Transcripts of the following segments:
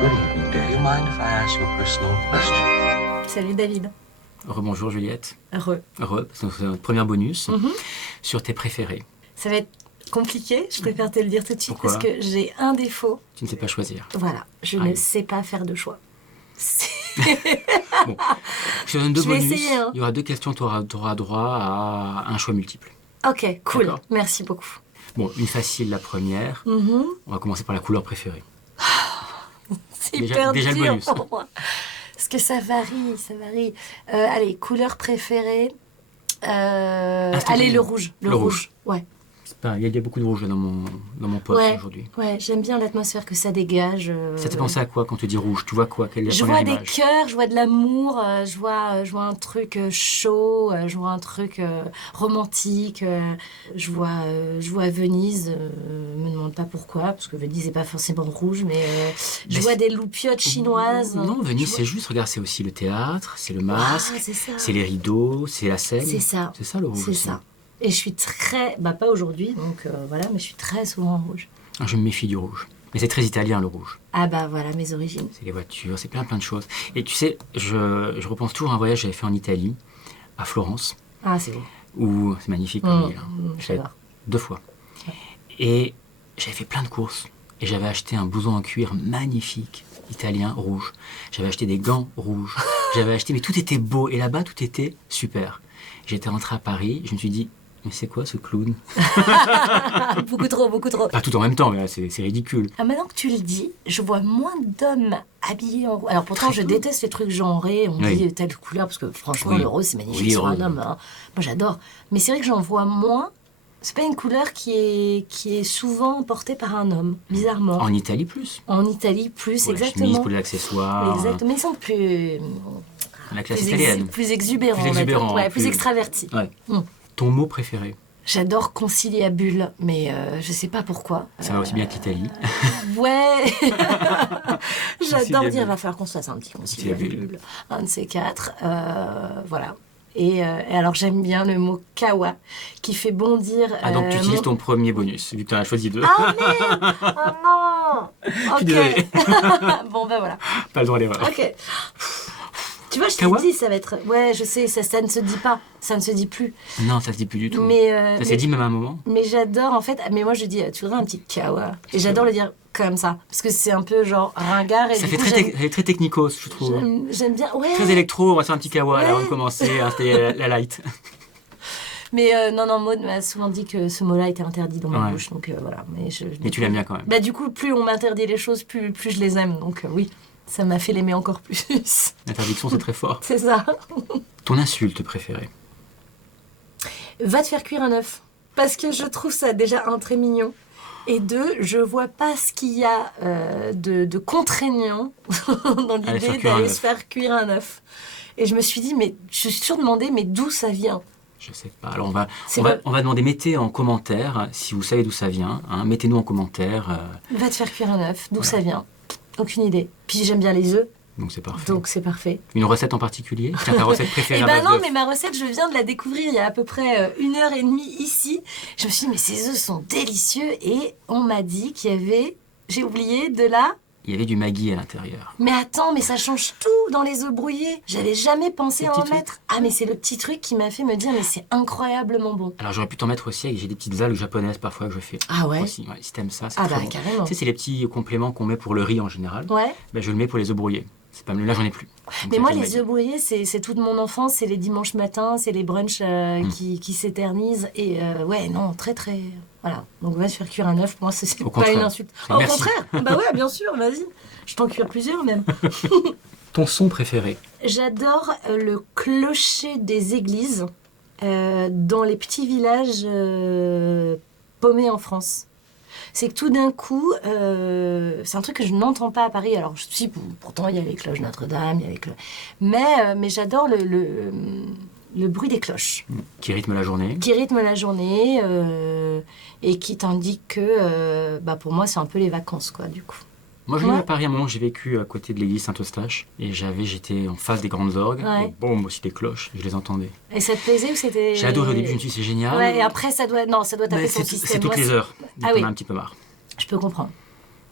Good evening, Dave. Do you mind if I ask you a personal question? Salut David. Rebonjour Juliette. Heureux. Heureux, parce que c'est notre premier bonus sur tes préférés. Ça va être compliqué, je préfère te le dire tout de suite. Pourquoi? Parce que j'ai un défaut. Tu ne sais pas choisir. Voilà, je ne sais pas faire de choix. Bon, je te donne deux Je vais bonus. essayer, hein. Il y aura deux questions, tu auras droit à un choix multiple. Ok, cool. D'accord. Merci beaucoup. Bon, une facile, la première. On va commencer par la couleur préférée. C'est Déjà- hyper déjà le dur bonus. pour moi. Parce que ça varie, ça varie. Allez, couleur préférée. Allez, le rouge. Le rouge. Ouais. C'est pas- il y a beaucoup de rouge là, dans mon poste Ouais. aujourd'hui. Ouais, j'aime bien l'atmosphère que ça dégage. Ça te fait penser à quoi quand tu dis rouge? Tu vois quoi? Quelle est la Je première vois des image? cœurs, je vois de l'amour, je vois un truc chaud, je vois un truc romantique, je vois Venise, me demande pas pourquoi, parce que Venise n'est pas forcément rouge, mais je Mais vois c'est- des loupiottes chinoises. Non, Venise, Je vois- c'est juste, regarde, c'est aussi le théâtre, c'est le masque, c'est ça. c'est les rideaux, c'est la scène. C'est ça. C'est ça le rouge C'est aussi. ça. Et je suis très, pas aujourd'hui, donc voilà, mais je suis très souvent en rouge. Ah, je me méfie du rouge. Mais c'est très italien le rouge. Ah bah voilà mes origines. C'est les voitures, c'est plein de choses. Et tu sais, je repense toujours à un voyage que j'avais fait en Italie, à Florence, Ah c'est beau. où c'est magnifique comme ville. J'avais J'adore. 2 fois. Et j'avais fait plein de courses. Et j'avais acheté un blouson en cuir magnifique, italien, rouge. J'avais acheté des gants rouges. J'avais acheté, mais tout était beau. Et là-bas, tout était super. J'étais rentré à Paris, je me suis dit, mais c'est quoi ce clown? Beaucoup trop, beaucoup trop. Pas tout en même temps, mais là, c'est ridicule. Ah, maintenant que tu le dis, je vois moins d'hommes habillés en rose. Alors pourtant, je déteste les trucs genrés. On Oui. dit telle couleur, parce que franchement, Oui. le rose, c'est magnifique Oui, sur un rose. homme. Hein. Moi, j'adore. Mais c'est vrai que j'en vois moins. C'est pas une couleur qui est souvent portée par un homme, bizarrement. En Italie, plus. En Italie, plus, Pour la exactement. chemise, pour les accessoires. Exactement. Ils sont plus... La classe italienne. plus exubérants. Plus on va dire. exubérants, Ouais, plus plus- extravertis. Ouais. Mm. Ton mot préféré? J'adore conciliabule, mais je sais pas pourquoi. Ça va aussi bien que l'Italie. Ouais. J'adore Conciliabule. dire, il va falloir qu'on se fasse un petit conciliabule. Un de ces quatre. Voilà. Et alors j'aime bien le mot kawa, qui fait bondir... Ah, donc tu utilises mon- ton premier bonus, vu que tu en as choisi 2. Ah merde. Oh non. suis désolée. Ok. Bon ben voilà. Pas le droit à l'erreur. Ok. Tu vois, je Kawa t'ai dit, ça va être... Ouais, je sais, ça ne se dit pas. Ça ne se dit plus. Non, ça se dit plus du tout. Mais, Ça s'est dit même à un moment. Mais j'adore, en fait... Mais moi, je dis, tu voudrais un petit kawa. Et j'adore le dire comme ça. Parce que c'est un peu genre ringard. Et Ça du fait coup, très, très technicos, je trouve. j'aime bien... Ouais. Très électro, on va se faire un petit kawa là, Ouais. avant de commencer à installer la light. Mais non, Maud m'a souvent dit que ce mot-là était interdit dans ma Ouais. bouche. Donc voilà. Mais tu l'aimes bien quand même. Bah, du coup, plus on m'interdit les choses, plus je les aime. Donc oui, ça m'a fait l'aimer encore plus. L'interdiction, c'est très fort. C'est ça. Ton insulte préférée? Va te faire cuire un œuf. Parce que je trouve ça déjà un très mignon. Et deux, je vois pas ce qu'il y a de contraignant dans Aller se faire l'idée cuire un d'aller œuf. se faire cuire un œuf. Et je me suis dit, mais je suis sûre demandé, mais d'où ça vient? Je sais pas. Alors C'est on va demander, mettez en commentaire si vous savez d'où ça vient. Hein. Mettez-nous en commentaire. Va te faire cuire un œuf. D'où ça vient? Aucune idée. Puis j'aime bien les œufs, Donc c'est parfait. donc c'est parfait. Une recette en particulier? Tiens, ta recette préférée Eh à ben base non, d'œufs. mais ma recette, je viens de la découvrir il y a à peu près 1h30 ici. Je me suis dit, mais ces œufs sont délicieux. Et on m'a dit qu'il y avait, j'ai oublié, de la... Il y avait du Maggi à l'intérieur. Mais attends, mais ça change tout dans les œufs brouillés. J'avais jamais pensé Le à petit en truc. mettre. Ah, mais c'est le petit truc qui m'a fait me dire, mais c'est incroyablement bon. Alors j'aurais pu t'en mettre aussi, j'ai des petites algues japonaises parfois que je fais. Ah ouais? Aussi, ouais, si t'aimes ça, c'est Ah très bah bon. carrément. Tu sais, c'est les petits compléments qu'on met pour le riz en général. Ouais. Ben, je le mets pour les œufs brouillés. C'est pas mieux, là j'en ai plus. Donc, Mais ça moi, fait le les Maggi. œufs brouillés, c'est toute mon enfance. C'est les dimanches matins, c'est les brunchs qui s'éternisent. Et ouais, non, très très... Voilà. Donc va se faire cuire un œuf, pour moi, c'est Au pas contraire. une insulte. C'est Au merci. contraire. Bah ouais, bien sûr, vas-y. Je t'en cuire plusieurs même. Ton son préféré? J'adore le clocher des églises dans les petits villages paumés en France. C'est que tout d'un coup, c'est un truc que je n'entends pas à Paris. Alors, si, pourtant, il y a les cloches Notre-Dame, il y a les cloches... Mais j'adore le bruit des cloches Qui rythme la journée? qui rythme la journée et qui t'indique que, pour moi, c'est un peu les vacances, quoi, du coup. Moi, je l'ai Ouais. eu à Paris, à un moment, j'ai vécu à côté de l'église Saint-Eustache. Et j'étais en face des grandes orgues. Ouais. Et boum, aussi des cloches. Je les entendais. Et ça te plaisait ou c'était... J'ai adoré au début, je me suis dit, c'est génial. Ouais, et après, ça doit taper Mais son système. c'est toutes Moi, les heures. Donc Ah on oui. a un petit peu marre. Je peux comprendre.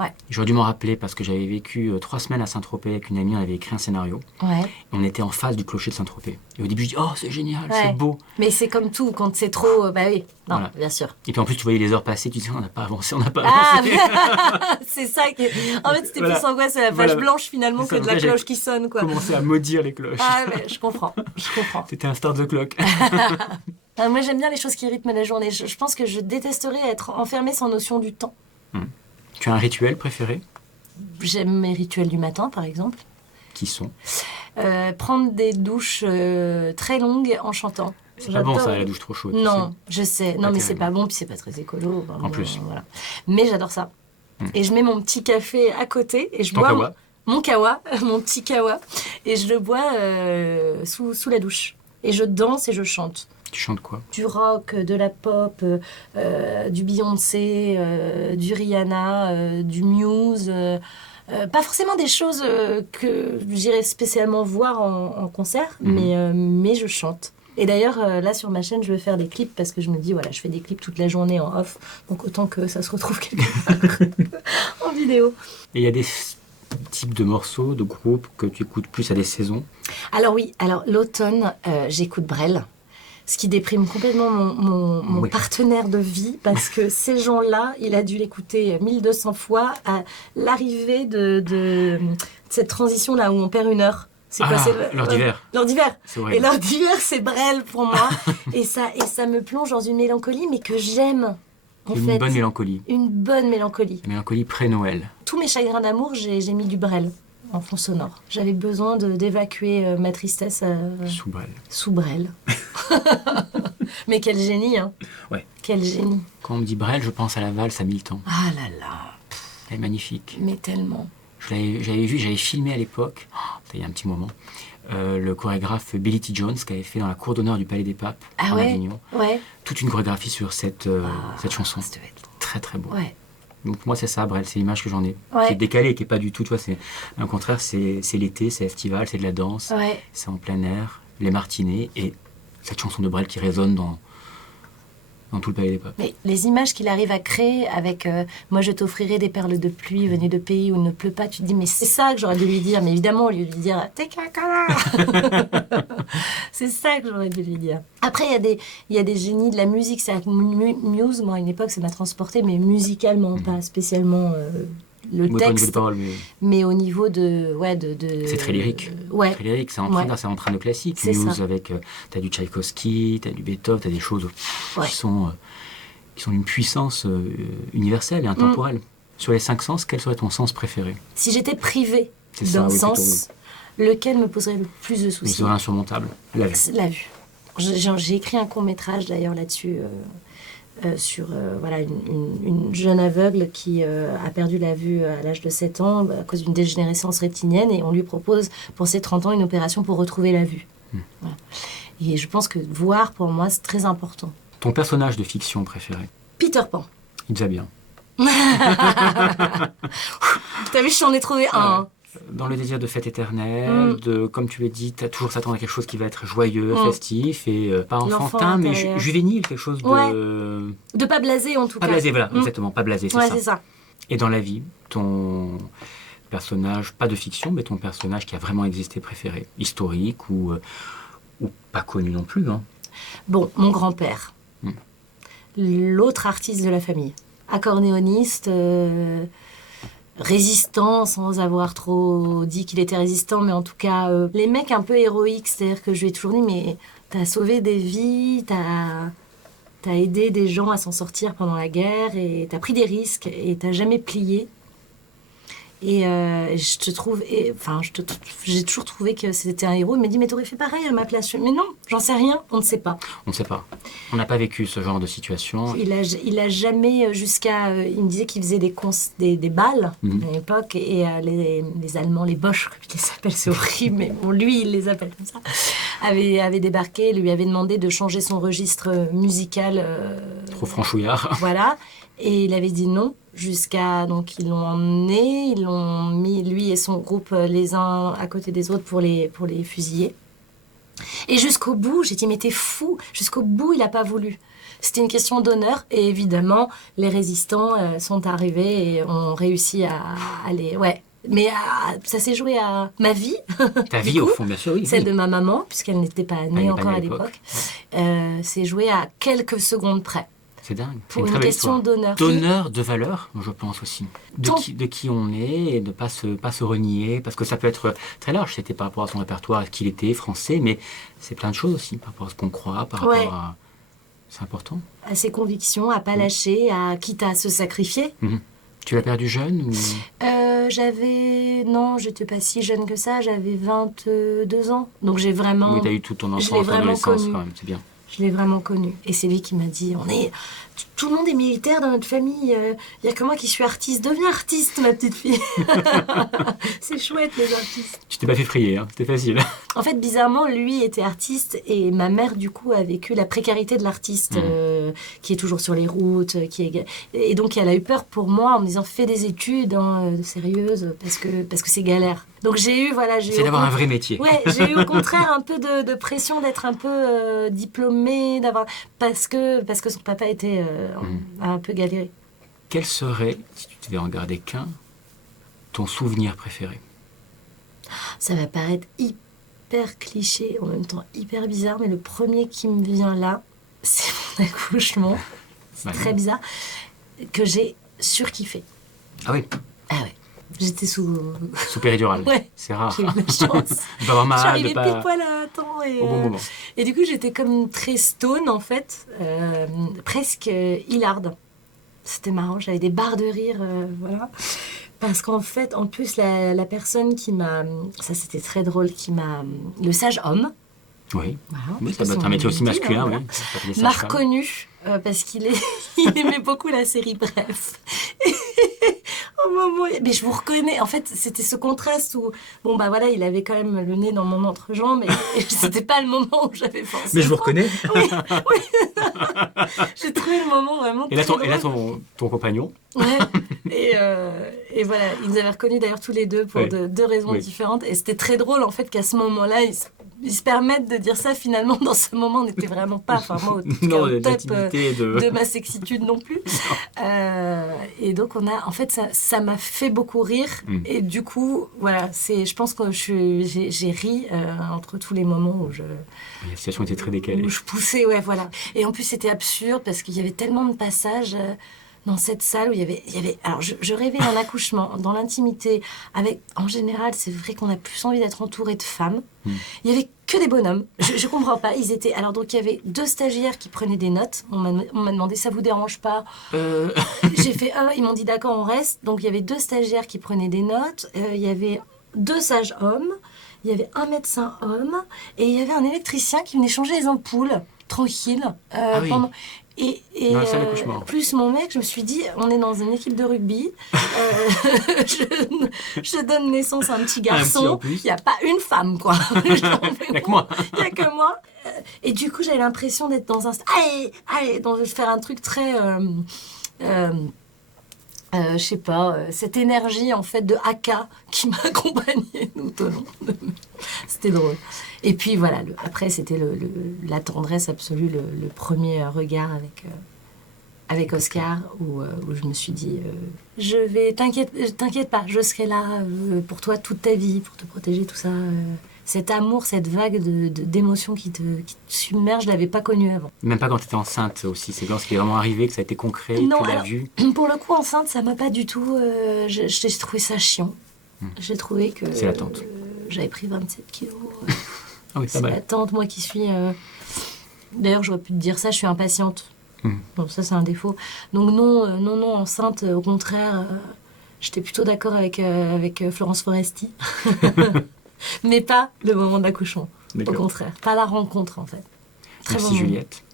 Ouais. J'aurais dû m'en rappeler parce que j'avais vécu 3 semaines à Saint-Tropez avec une amie, on avait écrit un scénario. Ouais. Et on était en face du clocher de Saint-Tropez. Et au début, je dis, oh, c'est génial, Ouais. c'est beau. Mais c'est comme tout, quand c'est trop, bah oui, non, Voilà. bien sûr. Et puis en plus, tu voyais les heures passer, tu disais, on n'a pas avancé, on n'a pas Ah, avancé. c'est ça qui. En fait, c'était Voilà. plus angoisse à la page Voilà. blanche finalement C'est ça, que de la donc là, cloche j'ai qui sonne, quoi. Commencé à maudire les cloches. Ah, mais je comprends, je comprends. C'était un start the clock. Ah, moi, j'aime bien les choses qui rythment la journée. Je pense que je détesterais être enfermée sans notion du temps. Tu as un rituel préféré? J'aime mes rituels du matin, par exemple. Qui sont? Prendre des douches très longues en chantant. C'est pas bon J'adore. ça, la douche trop chaude. tu Non, sais. je sais. Non, Pas mais c'est terrible. pas bon, puis c'est pas très écolo. En plus. Voilà. Mais j'adore ça. Et je mets mon petit café à côté et je Ton bois kawa? mon kawa, mon petit kawa, et je le bois sous la douche. Et je danse et je chante. Tu chantes quoi? Du rock, de la pop, du Beyoncé, du Rihanna, du Muse. Pas forcément des choses que j'irais spécialement voir en concert, mais je chante. Et d'ailleurs, là sur ma chaîne, je vais faire des clips parce que je me dis, voilà, je fais des clips toute la journée en off, donc autant que ça se retrouve quelque part en vidéo. Et il y a des types de morceaux, de groupes que tu écoutes plus à des saisons? Alors oui, alors l'automne, j'écoute Brel. Ce qui déprime complètement mon Oui. partenaire de vie, parce que ces gens-là, il a dû l'écouter 1200 fois à l'arrivée de cette transition-là où on perd une heure. C'est quoi, c'est l'heure d'hiver. L'heure d'hiver. C'est Et horrible. l'heure d'hiver, c'est Brel pour moi. et ça me plonge dans une mélancolie, mais que j'aime, en Une fait. bonne mélancolie. Une bonne mélancolie. Une mélancolie pré-Noël. Tous mes chagrins d'amour, j'ai mis du Brel en fond sonore. J'avais besoin d'évacuer ma tristesse Sous Brel. sous Brel. Mais quel génie, hein. Ouais. Quel génie. Quand on me dit Brel, je pense à la valse à 1000 temps. Ah là là, Elle est magnifique. mais tellement. J'avais filmé à l'époque, ça y a un petit moment, le chorégraphe Billy T. Jones qui avait fait dans la cour d'honneur du Palais des Papes Ah en ouais. Avignon. Ouais. Toute une chorégraphie sur cette chanson. Ça devait être... Très très beau. Ouais. Donc pour moi c'est ça, Brel, c'est l'image que j'en ai. Ouais. Qui est décalée, qui est pas du tout, tu vois, c'est au contraire, c'est l'été, c'est estival, c'est de la danse, Ouais. c'est en plein air, les martinets et cette chanson de Brel qui résonne dans tout le Palais des Papes. Mais les images qu'il arrive à créer avec moi je t'offrirai des perles de pluie venues de pays où il ne pleut pas, tu te dis mais c'est ça que j'aurais dû lui dire, mais évidemment au lieu de lui dire t'es qu'un connard. C'est ça que j'aurais dû lui dire. Après il y a des génies de la musique, c'est avec Muse, moi à une époque ça m'a transporté, mais musicalement, pas spécialement le Moi, pas au niveau des texte, paroles, mais au niveau de c'est très lyrique. Ouais. Très lyrique, c'est Ouais. c'est en train de classique. C'est Muse ça. avec, t'as du Tchaïkovski, t'as du Beethoven, t'as des choses Ouais. qui sont d'une puissance universelle et intemporelle. Sur les 5 sens, quel serait ton sens préféré? Si j'étais privée C'est ça, d'un oui, sens, lequel me poserait le plus de Mais soucis? c'est insurmontable. La vue. C'est la vue. J'ai écrit un court-métrage d'ailleurs là-dessus, sur voilà, une jeune aveugle qui a perdu la vue à l'âge de 7 ans à cause d'une dégénérescence rétinienne, et on lui propose pour ses 30 ans une opération pour retrouver la vue. Voilà. Et je pense que voir pour moi c'est très important. Ton personnage de fiction préféré? Peter Pan. Il te va bien. T'as vu, j'en ai trouvé un. Hein. Dans le désir de fête éternelle, comme tu l'as dit, t'as toujours s'attendre à quelque chose qui va être joyeux, festif, et pas L'enfant enfantin, mais intérieur. juvénile, quelque chose de... Ouais. De pas blaser en tout Pas cas. blasé, voilà, exactement, pas blasé, c'est Ouais, ça. c'est ça. Et dans la vie, ton personnage, pas de fiction, mais ton personnage qui a vraiment existé préféré, historique ou pas connu non plus, hein. Bon, mon grand-père. L'autre artiste de la famille. Accordéoniste, résistant sans avoir trop dit qu'il était résistant, mais en tout cas, les mecs un peu héroïques, c'est-à-dire que je lui ai toujours dit, mais t'as sauvé des vies, t'as aidé des gens à s'en sortir pendant la guerre, et t'as pris des risques, et t'as jamais plié. Et je te trouve, j'ai toujours trouvé que c'était un héros. Il m'a dit, mais t'aurais fait pareil à ma place. Je fais, mais non, j'en sais rien, on ne sait pas. On ne sait pas. On n'a pas vécu ce genre de situation. Il a jamais jusqu'à. Il me disait qu'il faisait des balles à l'époque, et les Allemands, les Boches, comme ils les appellent, c'est horrible, mais bon, lui, il les appelle comme ça, avait débarqué, lui avait demandé de changer son registre musical. Trop franchouillard. Voilà. Et il avait dit non, donc ils l'ont emmené, ils l'ont mis, lui et son groupe, les uns à côté des autres pour les fusiller. Et jusqu'au bout, j'ai dit, mais t'es fou, jusqu'au bout, il n'a pas voulu. C'était une question d'honneur. Et évidemment, les résistants sont arrivés et ont réussi à aller... Ouais. Mais ça s'est joué à ma vie. Ta vie, au fond, bien sûr, oui. Celle de ma maman, puisqu'elle n'était pas née encore à l'époque. C'est joué à quelques secondes près. C'est dingue. Pour une une question d'honneur. D'honneur, de valeur, je pense aussi. De qui on est et de ne pas se renier. Parce que ça peut être très large. C'était par rapport à son répertoire, à ce qu'il était, français. Mais c'est plein de choses aussi. Par rapport à ce qu'on croit, par rapport à... C'est important. À ses convictions, à pas lâcher, quitte à se sacrifier. Tu l'as perdu jeune ou... Non, j'étais pas si jeune que ça, j'avais 22 ans. Donc j'ai vraiment... Oui, t'as eu toute ton enfance, ton adolescence quand même, c'est bien. Je l'ai vraiment connu. Et c'est lui qui m'a dit, tout le monde est militaire dans notre famille, il y a que moi qui suis artiste. Deviens artiste, ma petite fille. C'est chouette, les artistes. Tu t'es pas fait frayer, hein, c'était facile. En fait, bizarrement, lui était artiste et ma mère, du coup, a vécu la précarité de l'artiste, qui est toujours sur les routes. Et donc, elle a eu peur pour moi en me disant, fais des études sérieuses parce que c'est galère. Donc, C'est d'avoir un vrai métier. Ouais, j'ai eu au contraire un peu de pression d'être un peu diplômée, parce que son papa était a un peu galéré. Quel serait, si tu devais en garder qu'un, ton souvenir préféré? Ça va paraître hyper cliché, en même temps hyper bizarre, mais le premier qui me vient là, c'est mon accouchement. C'est très bizarre, que j'ai surkiffé. Ah oui? Ah ouais. J'étais sous péridurale. Ouais. C'est rare. J'ai eu de la chance. Je vais avoir mal, je suis arrivée pas... pile poil à temps. Au bon moment. Et du coup, j'étais comme très stone, en fait. Presque hilarde. C'était marrant. J'avais des barres de rire, voilà. Parce qu'en fait, en plus, la personne qui m'a... Ça, c'était très drôle, le sage homme. Oui. Voilà, Oui, ça doit être un métier aussi masculin, voilà. oui. M'a reconnu parce qu'il aimait beaucoup la série Bref. Au moment, mais je vous reconnais. En fait, c'était ce contraste où, il avait quand même le nez dans mon entrejambe, et c'était pas le moment où j'avais pensé. Mais je vous reconnais. Oui. J'ai trouvé le moment vraiment. Et là, ton compagnon. Ouais. Et voilà, ils nous avaient reconnus d'ailleurs tous les deux pour deux raisons différentes. Et c'était très drôle en fait qu'à ce moment-là, ils se permettent de dire ça. Finalement, dans ce moment, on n'était vraiment pas, enfin moi, au top de ma sexitude non plus. Et donc en fait, ça m'a fait beaucoup rire. Et du coup, voilà, je pense que j'ai ri entre tous les moments où la situation était très décalée. Où je poussais, ouais, voilà. Et en plus, c'était absurde parce qu'il y avait tellement de passages dans cette salle où il y avait alors je rêvais d'un accouchement dans l'intimité en général, c'est vrai qu'on a plus envie d'être entouré de femmes. Il y avait que des bonhommes, je comprends pas, alors donc il y avait 2 stagiaires qui prenaient des notes. On m'a demandé, ça vous dérange pas? J'ai fait ils m'ont dit d'accord, on reste. Donc il y avait 2 stagiaires qui prenaient des notes, il y avait 2 sages hommes, il y avait un médecin homme et il y avait un électricien qui venait changer les ampoules tranquille pendant... Et plus mon mec, je me suis dit, on est dans une équipe de rugby, je donne naissance à un petit garçon, il n'y a pas une femme, quoi. Il n'y a que moi. Il n'y a que moi. Et du coup, j'avais l'impression d'être dans un... Allez, de faire un truc très... je sais pas, cette énergie en fait de haka qui m'accompagnait tout au long. C'était drôle. Et puis voilà, après c'était la tendresse absolue, le premier regard avec Oscar où je me suis dit je vais, t'inquiète pas, je serai là pour toi toute ta vie, pour te protéger, tout ça. Cet amour, cette vague d'émotions qui te submerge, je l'avais pas connu avant. Même pas quand tu étais enceinte aussi, c'est quand ce qui est vraiment arrivé, que ça a été concret, non, tu l'as vu. Pour le coup, enceinte, ça m'a pas du tout... j'ai trouvé ça chiant. J'ai trouvé que... C'est l'attente. J'avais pris 27 kilos. Ah oui, c'est l'attente, moi qui suis... D'ailleurs, j'aurais pu te dire ça, je suis impatiente. Bon, ça, c'est un défaut. Donc non, enceinte, au contraire, j'étais plutôt d'accord avec Florence Foresti. Mais pas le moment de l'accouchement. Au contraire, pas la rencontre en fait. Très Merci Juliette.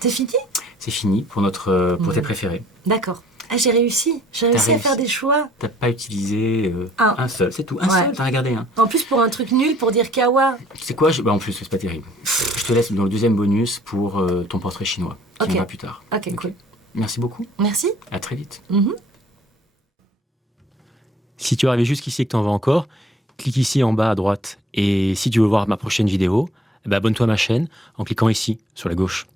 C'est fini? C'est fini pour tes préférés. D'accord. Ah, j'ai réussi à faire des choix. T'as pas utilisé un seul, c'est tout. Un seul, t'as regardé un. En plus pour un truc nul, pour dire kawa. C'est quoi en plus, c'est pas terrible. Je te laisse dans le 2e bonus pour ton portrait chinois, qui viendra plus tard. Ok, cool. Merci beaucoup. Merci. À très vite. Si tu es arrivé jusqu'ici et que t'en vas encore, clique ici en bas à droite. Et si tu veux voir ma prochaine vidéo, abonne-toi à ma chaîne en cliquant ici, sur la gauche.